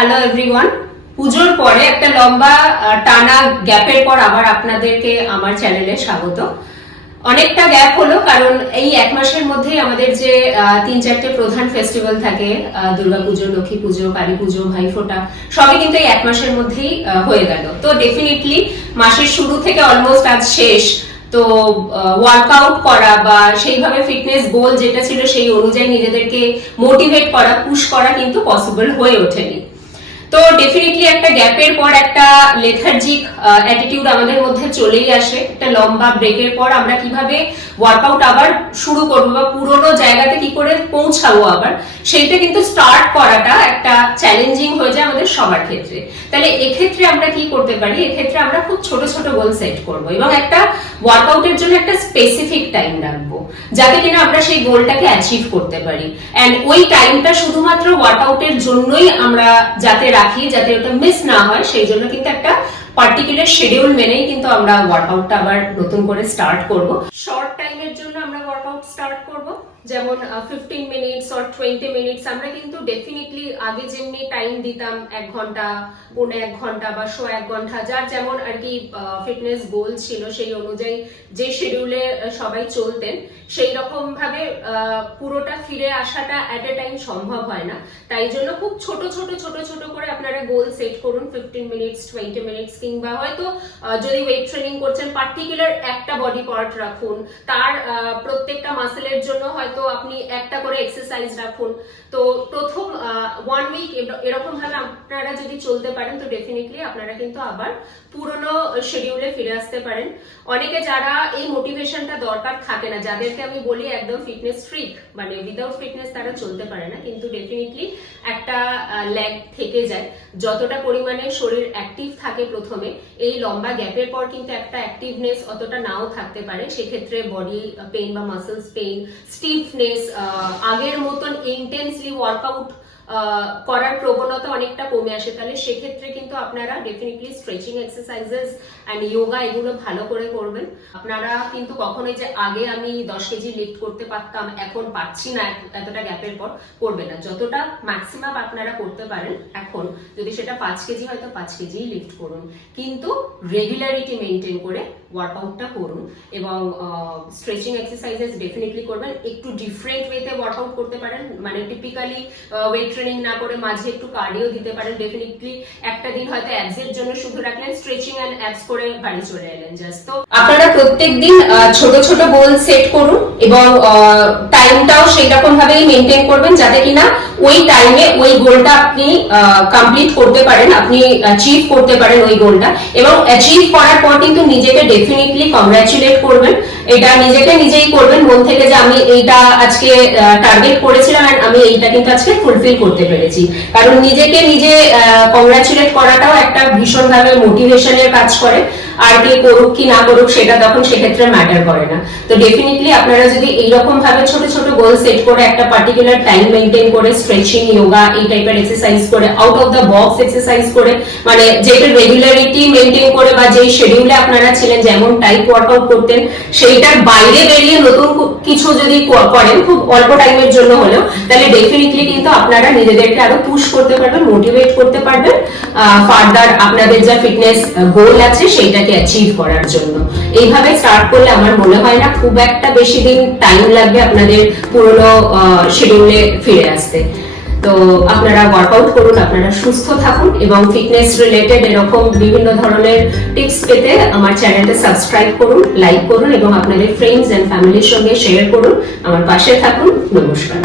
Hello everyone, পুজোর পরে একটা লম্বা টানা গ্যাপের পর আবার আপনাদেরকে আমার চ্যানেলে স্বাগত। অনেকটা গ্যাপ হলো কারণ এই এক মাসের মধ্যেই আমাদের যে 3-4টে প্রধান ফেস্টিভ্যাল থাকে, দুর্গাপুজো, লক্ষ্মী পুজো, কালী পুজো, ভাইফোঁটা, সবই কিন্তু এই এক মাসের মধ্যেই হয়ে গেল। তো ডেফিনেটলি মাসের শুরু থেকে অলমোস্ট আজ শেষ, তো ওয়ার্কআউট করা বা সেইভাবে ফিটনেস গোল যেটা ছিল সেই অনুযায়ী নিজেদেরকে মোটিভেট করা, পুশ করা কিন্তু পসিবল হয়ে ওঠেনি। তো ডেফিনেটলি একটা গ্যাপের পর একটা লেথার্জিক অ্যাটিটিউড আমাদের মধ্যে চলেই আসে। একটা লম্বা ব্রেকের পর আমরা কিভাবে ওয়ার্কআউট আবার শুরু করবো বা পুরোনো জায়গাতে কি করে পৌঁছাবো আবার, সেইটা কিন্তু স্টার্ট করাটা একটা চ্যালেঞ্জিং হয়ে যায় আমাদের সবার ক্ষেত্রে। তাহলে এক্ষেত্রে আমরা কি করতে পারি? এক্ষেত্রে আমরা খুব ছোট ছোট গোল সেট করবো এবং একটা ওয়ার্কআউটের জন্য একটা স্পেসিফিক টাইম রাখবো যাতে কিনা আমরা সেই গোলটাকে অ্যাচিভ করতে পারি। অ্যান্ড ওই টাইমটা শুধুমাত্র ওয়ার্কআউটের জন্যই আমরা যাতে রাখি, যাতে ওটা মিস না হয়, সেই জন্য কিন্তু একটা পার্টিকুলার শিডিউল মেনেই কিন্তু আমরা ওয়ার্কআউটটা আবার নতুন করে স্টার্ট করব। শর্ট টাইমের জন্য আমরা ওয়ার্কআউট স্টার্ট করব, যেমন 15 মিনিটস অর 20 মিনিটস। আমরা কিন্তু ডেফিনেটলি আগে যেমনি টাইম দিতাম 1 ঘন্টা, 1.5 ঘন্টা বা 1 ঘন্টা, যার যেমন আর কি ফিটনেস গোল ছিল সেই অনুযায়ী যে শিডিউলে সবাই চলতেন, সেই রকম ভাবে পুরোটা ফিরে আসাটা এট এ টাইম সম্ভব হয় না। তাই জন্য খুব ছোট ছোট ছোট ছোট করে আপনারা গোল সেট করুন, 15 মিনিটস, 20 মিনিটস, কিংবা হয়তো যদি ওয়েট ট্রেনিং করছেন পার্টিকুলার একটা বডি পার্ট রাখুন, তার প্রত্যেকটা মাসেলের জন্য হয়তো আপনি একটা করে এক্সারসাইজ রাখুন। তো প্রথম 1 উইক এরকম ভাবে আপনারা যদি চলতে পারেন তো ডেফিনেটলি আপনারা কিন্তু আবার পুরনো শিডিউলে ফিরে আসতে পারেন। অনেকে যারা এই মোটিভেশনটা দরকার থাকে না, যাদেরকে আমি বলি একদম ফিটনেস ফ্রিক, মানে উইদাউট ফিটনেস তারা চলতে পারে না, কিন্তু ডেফিনেটলি একটা ল্যাগ থেকে যায়। যতটা পরিমাণে শরীর অ্যাক্টিভ থাকে প্রথমে, এই লম্বা গ্যাপের পর কিন্তু একটা অ্যাক্টিভনেস অতটা নাও থাকতে পারে। সেক্ষেত্রে বডি পেইন বা মাসেলস পেইন, স্টিফনেস, আগের মতন ইন্টেন্সলি ওয়ার্কআউট করার প্রবণতা অনেকটা কমে আসে। তাহলে সেক্ষেত্রে কিন্তু আপনারা definitely stretching exercises and yoga এগুলো ভালো করে করবেন। আপনারা কিন্তু কখনোই যে আগে আমি 10 কেজি লিফট করতে পারতাম এখন পাচ্ছি না এতটা গ্যাপের পর, করবে না। যতটা ম্যাক্সিমাম আপনারা করতে পারেন এখন, যদি সেটা 5 কেজি হয়তো 5 কেজি লিফট করুন, কিন্তু রেগুলারিটি মেনটেন করে ওয়ার্কআউটটা করুন এবং স্ট্রেচিং এক্সারসাইজেস ডেফিনেটলি করবেন। একটু ডিফারেন্ট ওয়েতে ওয়ার্কআউট করতে পারেন, মানে টিপিক্যালি ওয়েট ট্রেনিং না করে মাঝে একটু কার্ডিও দিতে পারেন। ডেফিনেটলি একটা দিন হয়তো অ্যাবস এর জন্য শুধু রাখলেন, স্ট্রেচিং এন্ড অ্যাবস করে বাড়ি চলে এলেন জাস্ট। তো আপনারা প্রত্যেকদিন ছোট ছোট গোল সেট করুন এবং টাইমটাও সেই রকম ভাবেই মেনটেন করবেন যাতে কিনা ওই টাইমে ওই গোলটা আপনি কমপ্লিট করতে পারেন, আপনি অ্যাচিভ করতে পারেন ওই গোলটা। এবং অ্যাচিভ করার পর কিন্তু নিজেকে ডেফিনেটলি কংগ্রাচুলেট করবেন। এটা নিজেকে নিজেই করবেন মন থেকে যে আমি এইটা আজকে টার্গেট করেছিলাম এন্ড আমি এইটা কিন্তু আজকে ফুলফিল করতে পেরেছি। কারণ নিজেকে নিজে কংগ্রাচুলেট করাটাও একটা ভীষণভাবে মোটিভেশনের কাজ করে। আর কে করুক কি না করুক সেটা তখন সেক্ষেত্রে ম্যাটার করে না। তো ডেফিনেটলি আপনারা যদি এইরকম ভাবে ছোট ছোট গোল সেট করে একটা পার্টিকুলার টাইম মেনটেন করে স্ট্রেচিং, যোগা এই টাইপের এক্সারসাইজ করে, out of the box exercise করে, মানে যেটা রেগুলারিটি মেনটেন করে বা যেই শিডিউলে আপনারা ছিলেন, যেমন টাইপ ওয়ার্কআউট করতেন, সেইটার বাইরে বেরিয়ে নতুন কিছু যদি করেন খুব অল্প টাইমের জন্য হলেও, তাহলে ডেফিনেটলি কিন্তু আপনারা নিজেদেরকে আরো পুশ করতে পারবেন, মোটিভেট করতে পারবেন ফার্দার আপনাদের যা ফিটনেস গোল আছে সেইটাকে অ্যাচিভ করার জন্য। এইভাবে স্টার্ট করলে আমার মনে হয় না খুব একটা বেশি দিন টাইম লাগবে আপনাদের পুরনো শিডিউলে ফিরে আসতে। তো আপনারা ওয়ার্কআউট করুন, আপনারা সুস্থ থাকুন এবং ফিটনেস রিলেটেড এরকম বিভিন্ন ধরনের টিপস পেতে আমার চ্যানেলটা সাবস্ক্রাইব করুন, লাইক করুন এবং আপনাদের ফ্রেন্ডস এন্ড ফ্যামিলির সঙ্গে শেয়ার করুন। আমার পাশে থাকুন। নমস্কার।